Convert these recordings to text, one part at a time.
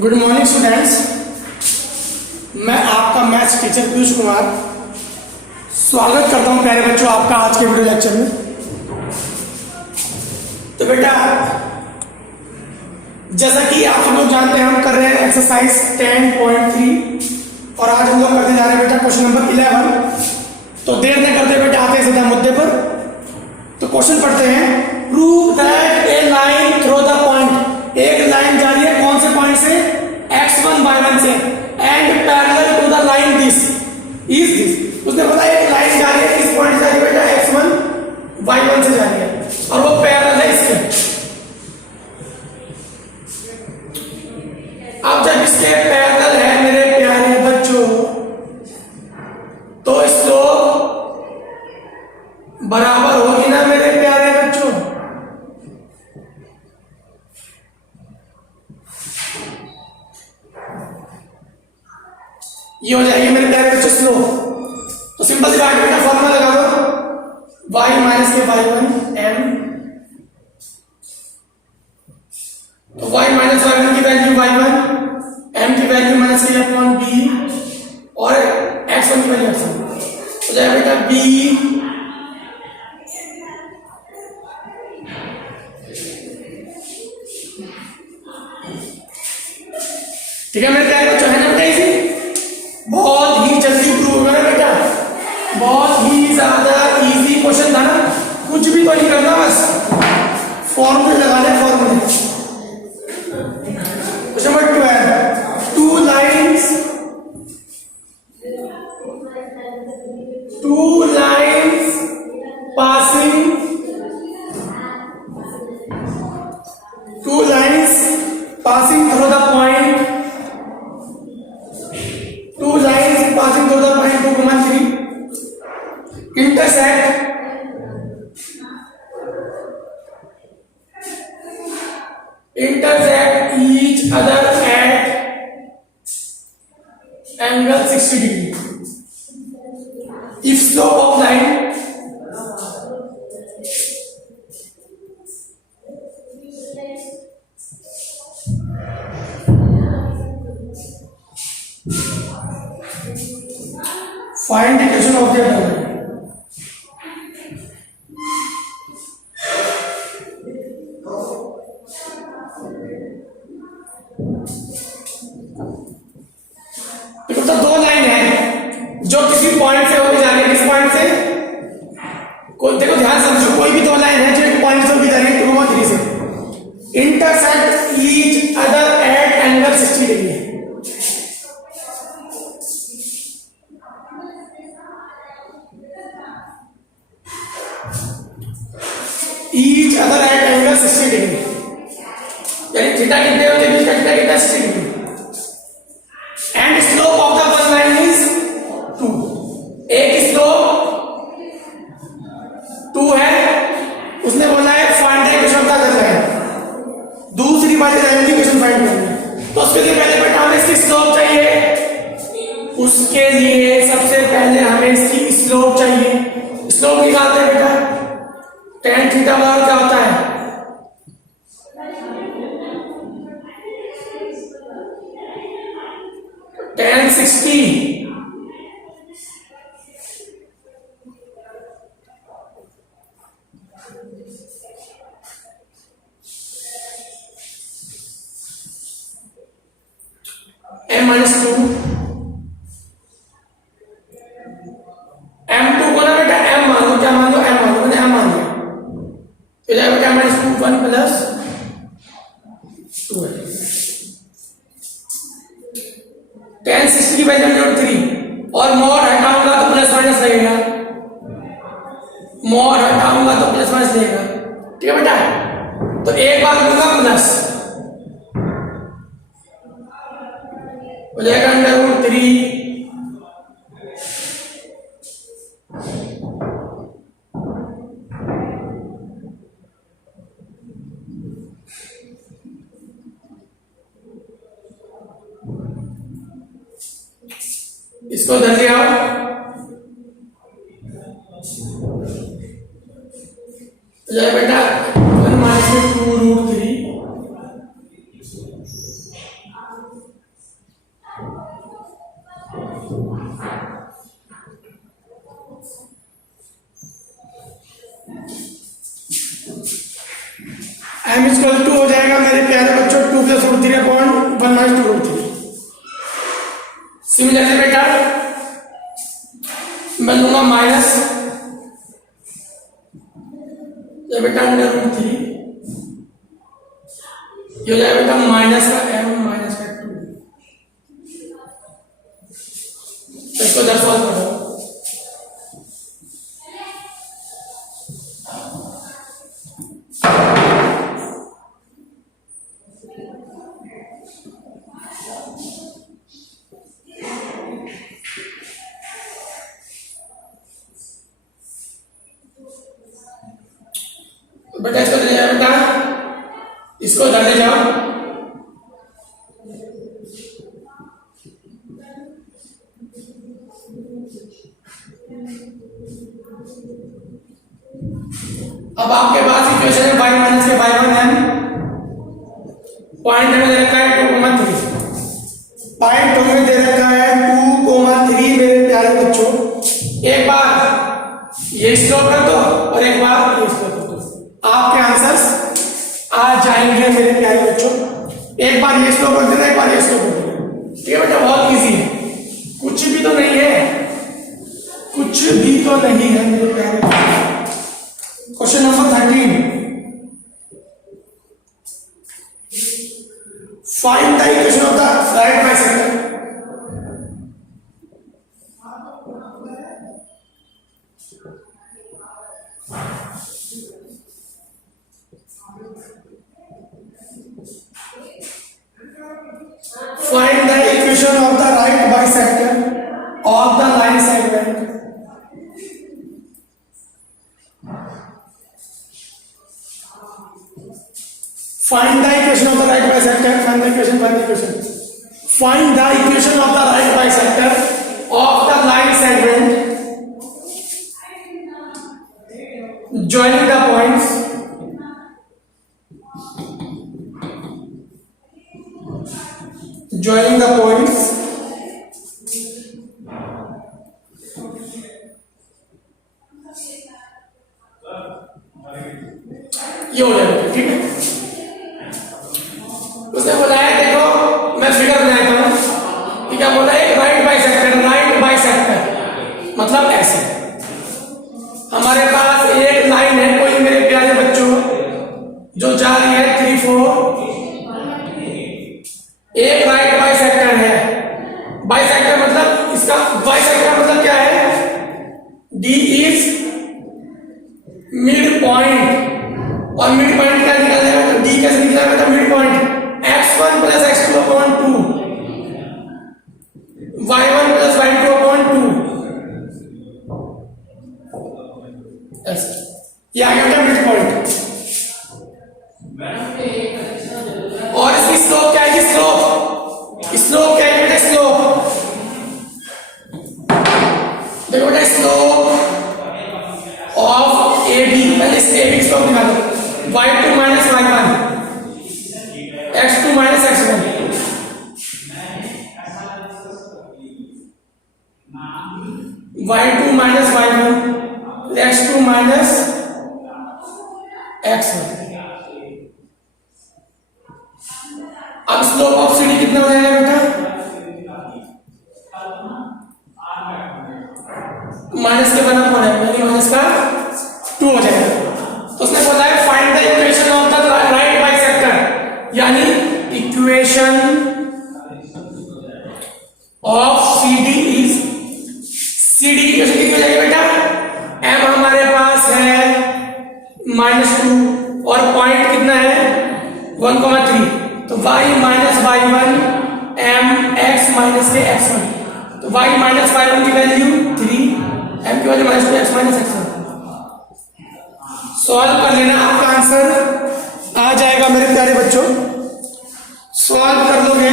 Good morning students, मैं आपका maths teacher Piyush Kumar स्वागत करता हूं प्यारे बच्चों आपका आज के वीडियो लेक्चर में। तो बेटा, जैसा कि आप सब लोग जानते हैं हम कर रहे हैं एक्सरसाइज 10.3 और आज हम लोग करते जा रहे हैं बेटा क्वेश्चन नंबर 11। तो देर नहीं करते बेटा, आते हैं सीधा मुद्दे पर। तो क्वेश्चन पढ़ते हैं। Prove that A line through the point, एक लाइन जा रही है कौन से पॉइंट से, x1 y1 से, and parallel to the line this is this. उसने बोला एक लाइन जा रही है किस पॉइंट से जा रही है बेटा, x1 y1 से जा रही है और वो पैरेलल है इसके। अब जब इसके पैरेलल है मेरे प्यारे बच्चों, तो स्लोप बराबर होगी ना मेरे प्यारे बच्चों। ये हो जाएगी मेरे प्यारे बच्चों स्लोप। तो सिंपल सी बात बेटा, फॉर्मूला लगा दो y माइनस के y1 m। तो y माइनस y1 की वैल्यू y1, m की वैल्यू माइनस के अपॉन b और x1 की वैल्यू x1 हो जाएगा बेटा b ठीक है मेरे प्यारे बच्चों, है ना बेटा इजी। बहुत ही जल्दी प्रूव होगा ना बेटा, बहुत ही ज्यादा इजी क्वेश्चन था ना, कुछ भी तो नहीं करना, बस फॉर्मूले लगाने फॉर्मूले। Question number 12, two lines passing through the point, two lines passing through the point 2, 3 intersect each other at angle 60 degree. If slope of line find the equation of the other. तो दो लाइन है जो किसी point से होकर जा रही है, किस पॉइंट से, देखो ध्यान समझो, कोई भी दो लाइन है जो एक पॉइंट से होकर जा रही है 2, 3 से, intersect each other at angle 60 degree. Each other at angle 60 degree, यानी थीटा कितने होते हैं, इसका थीटा कितना 60 degree. And slope of the one line is 2, एक स्लोप 2 है, उसने बोला है फाइंड द इक्वेशन का कर रहा है, दूसरी बात है इक्वेशन फाइंड करनी है। तो उसके लिए पहले बेटा हमें इसकी स्लोप चाहिए, उसके लिए सबसे पहले हमें इसकी स्लोप चाहिए। स्लोप निकालते हैं बेटा, tan थीटा बराबर क्या होता है, tan 60 m minus 2, m2 को ना बेटा m मान लो, क्या मान लो, m मान लो, मैंने m मान लिया, तो जाएगा बेटा माइनस 2 1 प्लस 2 है। tan 60 की वैल्यू 3 और मॉड हटाऊंगा तो प्लस माइनस लगेगा, मॉड हटाऊंगा तो प्लस माइनस लगेगा, ठीक है बेटा। तो एक बार लूंगा प्लस हो जाएगा √3 इसको धर लिया, बेटा 1 - 2 √3 m इक्वल टू हो जाएगा मेरे प्यारे बच्चों 2 plus root 3 upon 1 minus 2 root 3। Similarly बेटा मैं लूंगा माइनस ये बेटा अंडर रूट 3 ये हो जाएगा बेटा माइनस का m माइनस का 2। इसको इधर सॉल्व करो। बेटा इसको ले जाओ बेटा, इसको इधर ले जाओ। अब आपके पास इक्वेशन है y माइनस के y1 m पॉइंट हमें दे रखा है 2,3 पॉइंट हमें दे रखा है 2,3 मेरे प्यारे बच्चों। एक बार ये स्लोप कर दो और एक बार ये स्लोप कर दो, आपके आंसर्स आ जाएंगे मेरे प्यारे बच्चों। एक बार ये स्लोप कर देना, एक बार ये स्लोप कर देना। ठीक है बेटा, बहुत इजी है, कुछ भी तो नहीं है, कुछ भी तो नहीं है मेरे प्यारे बच्चों। Question number 13, find the equation of the right bisector. Find the equation of the right bisector of the line segment. Find the equation of the right bisector. Find the equation. Find the equation. Find the equation of the right bisector of the line segment joining the points ये हो जाएगा। ठीक है, उसने बोला है, देखो मैं फिगर बनाता हूं, ये क्या बोला है, राइट बाइसेक्टर मतलब ऐसे हमारे पास एक लाइन है कोई मेरे प्यारे बच्चों जो जा रही है 3 4, एक राइट बाइसेक्टर है। बाइसेक्टर मतलब इसका बाइसेक्टर मतलब क्या है, D इज मिड पॉइंट, और मिड पॉइंट क्या निकल जाएगा, तो D कैसे निकल जाएगा, mid point x1 plus x2 upon 2, y1 plus y2 upon 2, ऐसे ये आ गया मिड पॉइंट। और इसकी स्लोप क्या है, स्लोप क्या है बेटा, स्लोप देखो बेटा, स्लोप ऑफ AB, पहले इस AB की स्लोप निकालो, y2 minus y1, x2 minus x1, y2 minus y1, x2 minus x1। अब स्लोप ऑफ CD कितना हो जाएगा बेटा, माइनस के बना कौन है, यानी माइनस का 2 हो जाएगा। तो उसने बोला है find the equation of the right bisector, यानी equation of CD is, CD equation कितनी हो जाएगी बेटा, m हमारे पास है -2 और पॉइंट कितना है 1,3, तो y minus y1 m x minus के x1, तो y माइनस y1 की वैल्यू 3, m की value -2 x minus x1। Solve कर लेना, आपका आंसर आ जाएगा मेरे प्यारे बच्चों। सॉल्व कर लोगे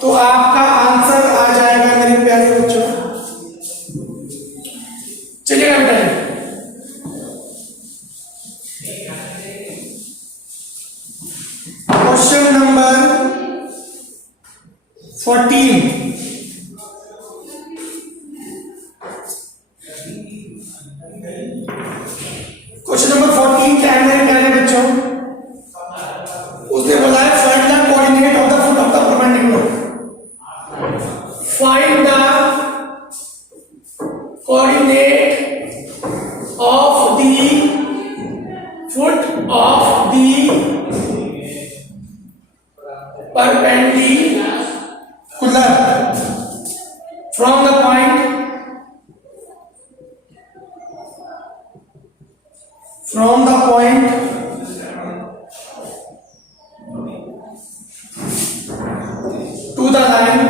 तो आपका आंसर आ जाएगा मेरे प्यारे बच्चों। चलिएगा बेटा, क्वेश्चन नंबर 14। क्वेश्चन नंबर 14 क्या है मेरे प्यारे बच्चों? उसने बोला है find the coordinate of the foot of the perpendicular. Find the coordinate of the foot of the perpendicular from the point to the line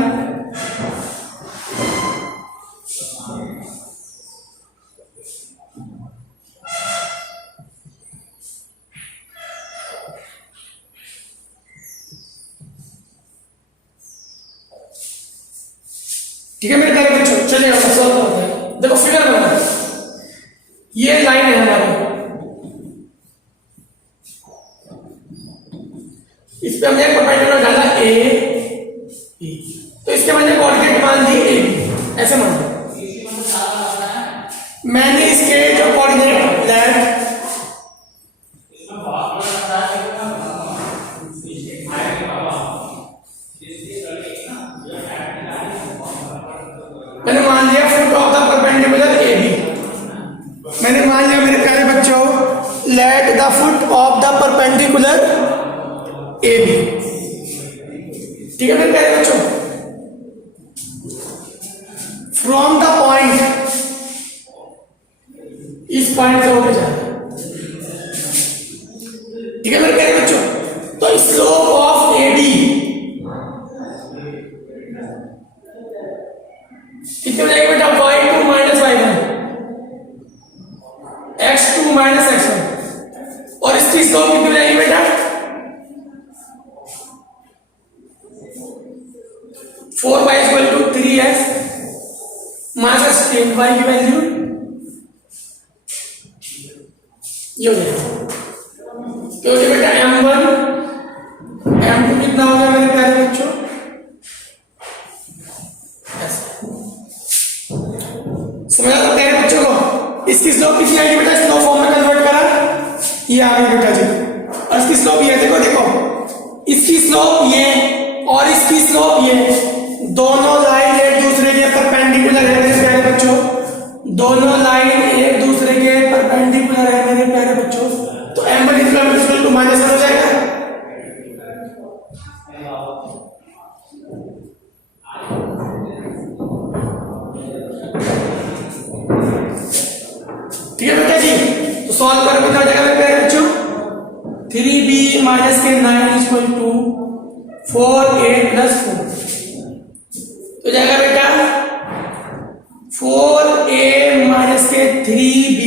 ठीक है मेरे प्यारे बच्चों, चलिए हम सॉल्व करते हैं। देखो फिगर बना, ये लाइन है हमारी, इस पे हमने एक परपेंडिकुलर डाला ए, तो इसके मैंने कोऑर्डिनेट मान दी ए, ऐसे मान लो। मैंने इसके जो कोऑर्डिनेट लेफ्ट मैंने मान लिया foot of the perpendicular A B. मैंने मान लिया मेरे प्यारे बच्चों, let the foot of the perpendicular A B. ठीक है मेरे प्यारे बच्चों, फ्रॉम द पॉइंट, इस पॉइंट से होकर जाए। ठीक है मेरे प्यारे बच्चों, तो स्लोप ऑफ ए डी कितने हो जाएगा बेटा? y2 minus y1, x2 minus x1, और इसकी स्लोप कितनी हो जाएगी बेटा? 4y equal to 3x minus 10y की वैल्यू ये हो जाएगा। तो ये बेटा m1 m2 कितना होगा मेरे प्यारे बच्चों? समझा तो प्यारे बच्चों को? इसकी स्लोप कितनी आएगी बेटा? स्लोप फॉर्म में कन्वर्ट करा, ये आ गई बेटा जी। और इसकी स्लोप ये, देखो देखो, इसकी स्लोप ये और इसकी स्लोप ये, दोनों लाइन एक दूसरे के परपेंडिकुलर है मेरे प्यारे बच्चों। दोनों लाइन एक दूसरे के परपेंडिकुलर है मेरे प्यारे बच्चों। तो m1 इक्वल टू माइनस हो जाएगा। ठीक है बेटा जी, तो सॉल्व करो कितना जाएगा मेरे प्यारे बच्चों? 3b माइनस के 9 इक्वल टू 4a प्लस 4, तो जाएगा बेटा 4a माइनस के 3b,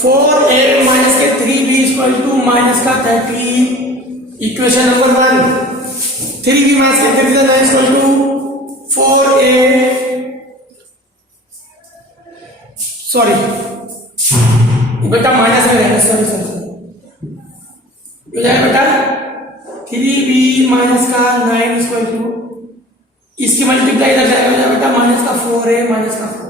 4a माइनस के 3b इक्वल टू माइनस का 30। इक्वेशन नंबर 1, 3b माइनस के 3 इक्वल टू 4a, सॉरी बेटा माइनस में रहेगा, सॉरी सॉरी सॉरी, हो जाएगा बेटा 3b माइनस का 9 इक्वल टू, इसकी मल्टीप्लाई इधर जाएगा बेटा माइनस का 4a माइनस का 4,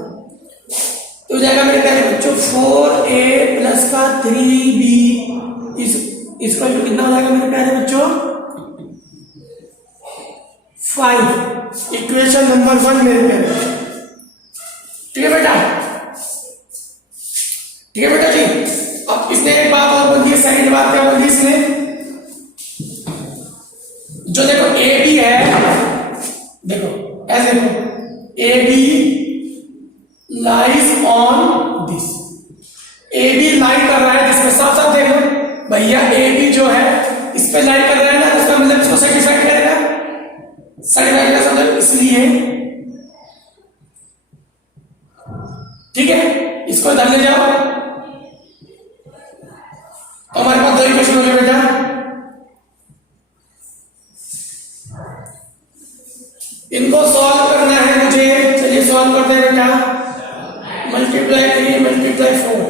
तो हो जाएगा मेरे प्यारे बच्चों 4a प्लस का 3b इक्वल टू कितना हो जाएगा मेरे प्यारे बच्चों? 5। इक्वेशन नंबर 1 मेरे प्यारे, ठीक है बेटा? ठीक है बेटा जी। अब इसने एक बात और बोल दी, सेकंड बात क्या बोल दी इसने? जो देखो ए बी है, देखो ऐसे देखो, A B lies on this, A B line कर रहा है जिसमें, साथ साथ देखो भैया ए बी जो है इस पे लाइन कर रहा है ना, तो उसका मतलब इसको सेटिस्फाई करेगा, सेटिस्फाई का मतलब इसलिए, ठीक है, इसको इधर ले जाओ। तो हमारे पास दो इक्वेशन हो गए बेटा, इनको सॉल्व करना है मुझे। चलिए सॉल्व करते हैं बेटा। मल्टीप्लाई 3 मल्टीप्लाई 4,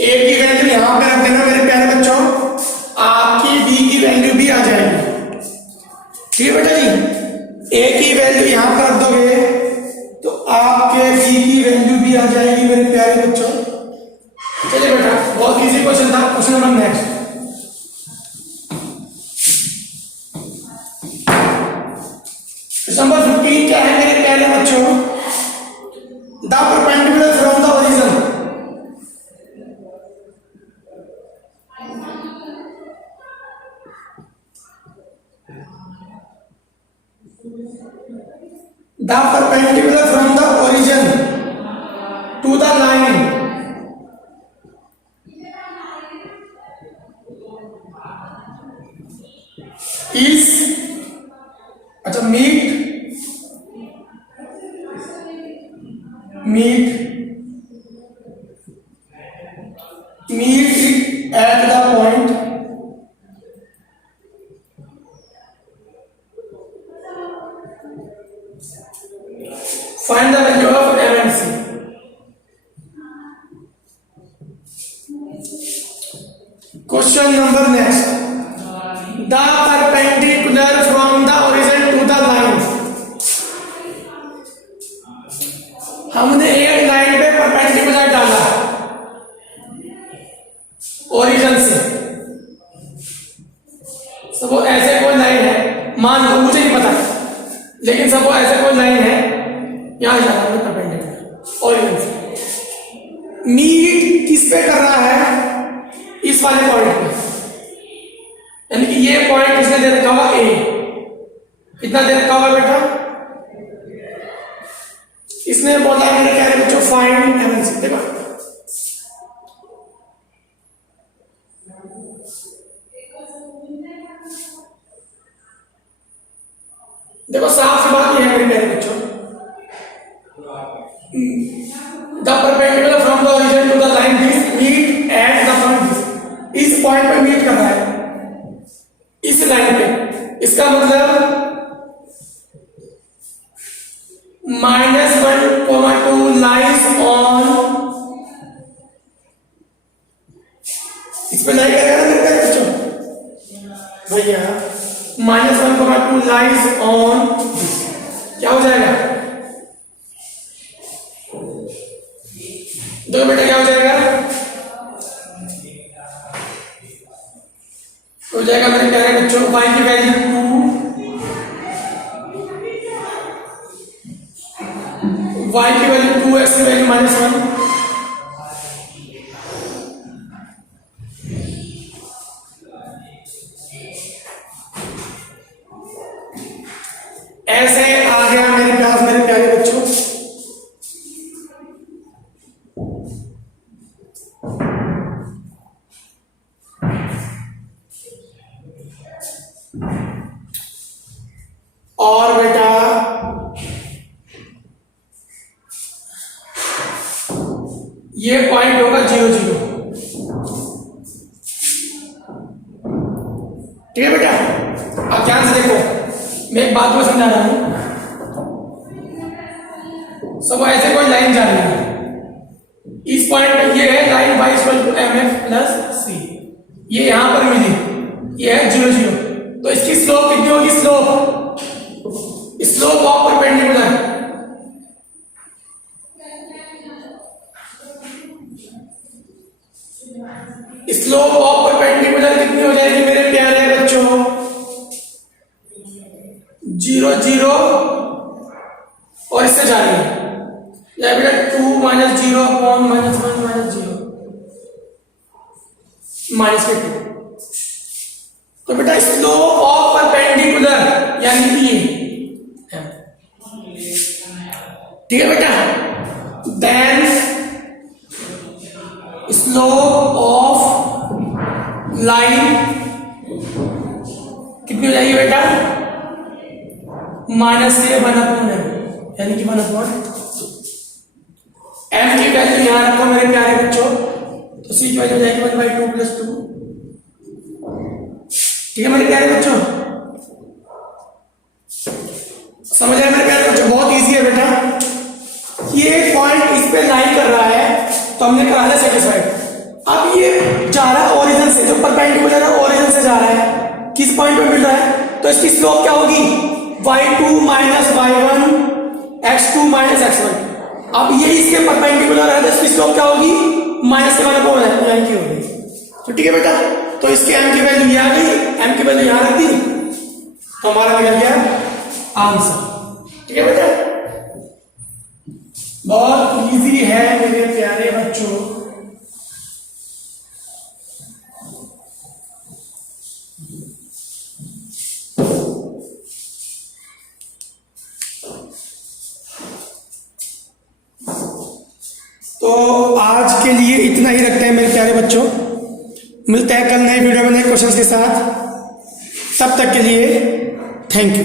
ए की वैल्यू यहां पे रख देना मेरे प्यारे बच्चों, आपकी बी की वैल्यू भी आ जाएगी। ठीक है बेटा जी, ए की वैल्यू यहां पर रख दोगे तो आपके बी की वैल्यू भी आ जाएगी मेरे प्यारे बच्चों। चलिए बेटा, बहुत इजी क्वेश्चन था। क्वेश्चन नंबर नेक्स्ट, नंबर 15 क्या है मेरे प्यारे बच्चों? The perpendicular from the origin. The perpendicular from the origin to the line is, अच्छा, meet it at the point find the value of m and c। Question number next, the perpendicular from the origin to the line। हमने एक line पे perpendicular डाला origin से। सब ऐसे कोई line है, मान लो, मुझे नहीं पता, लेकिन सब ऐसे कोई लाइन है, यहां जाना है परपेंडिकुलर ओरिजिन से। मीट किस पे कर रहा है? इस वाले पॉइंट पे, यानी कि ये पॉइंट इसने दे रखा हुआ ए। कितना दे रखा हुआ बेटा? इसने बोला मेरे प्यारे बच्चों फाइंड एम एन सी। देखो देखो, साफ सी बात यह है मेरे प्यारे बच्चों, the perpendicular from the origin to the line this meet at the point. इस पॉइंट पे मीट कर रहा है, इस लाइन पे। इसका मतलब -1, 2 लाइन्स ऑन, इस पे लाई करेगा ना मेरे प्यारे बच्चों भैया, -1, 2 लाइन्स ऑन, क्या हो जाएगा? दो बेटा क्या हो जाएगा? हो जाएगा मेरे प्यारे बच्चों y की वैल्यू 2, y की वैल्यू 2, x की वैल्यू -1। ऐसे आ गया मेरे पास मेरे प्यारे बच्चों। और बेटा ये पॉइंट होगा 0, 0। ठीक है बेटा, अब ध्यान से देखो, मैं एक बात को समझा रहा हूं। सब ऐसे कोई लाइन जा रही है, इस पॉइंट पे ये है लाइन y = mf + c, ये यहां पर मिली, ये है 0, 0। तो इसकी स्लोप कितनी होगी? Slope of perpendicular, slope of perpendicular कितनी हो जाएगी मेरे प्यारे बच्चों? 0, 0 और इससे जा रही है, या बेटा 2 - 0 अपॉन -1 - 0 -2। तो बेटा स्लोप ऑफ परपेंडिकुलर यानी कि ये, ठीक है बेटा, देन स्लोप ऑफ लाइन कितनी हो जाएगी बेटा? -1/m, यानी कि 1/2। m की वैल्यू यहां रखो मेरे प्यारे बच्चों, तो c की वैल्यू हो जाएगी 1/2 + 2। ठीक है मेरे प्यारे बच्चों, समझ आए मेरे प्यारे बच्चों? बहुत इजी है बेटा। ये पॉइंट इस पे लाइन कर रहा है तो हमने करा लिया सेटिस्फाइड। अब ये जा रहा है ओरिजिन से, जो परपेंडिकुलर है ओरिजिन से जा रहा है, किस पॉइंट पे मिल रहा है, तो इसकी स्लोप क्या होगी, y2 minus y1 x2 minus x1। अब ये इसके परपेंडिकुलर है तो इसकी स्लोप क्या होगी, माइनस के माने कौन है, m की होगी। तो ठीक है बेटा, तो इसके m की वैल्यू ये आ गई, m की वैल्यू यहां रख दी, तो हमारा निकल गया आंसर। ठीक है बेटा, बहुत इजी है मेरे प्यारे बच्चों। तो आज के लिए इतना ही रखते हैं मेरे प्यारे बच्चों, मिलते हैं कल नए वीडियो में नए क्वेश्चंस के साथ, तब तक के लिए थैंक यू।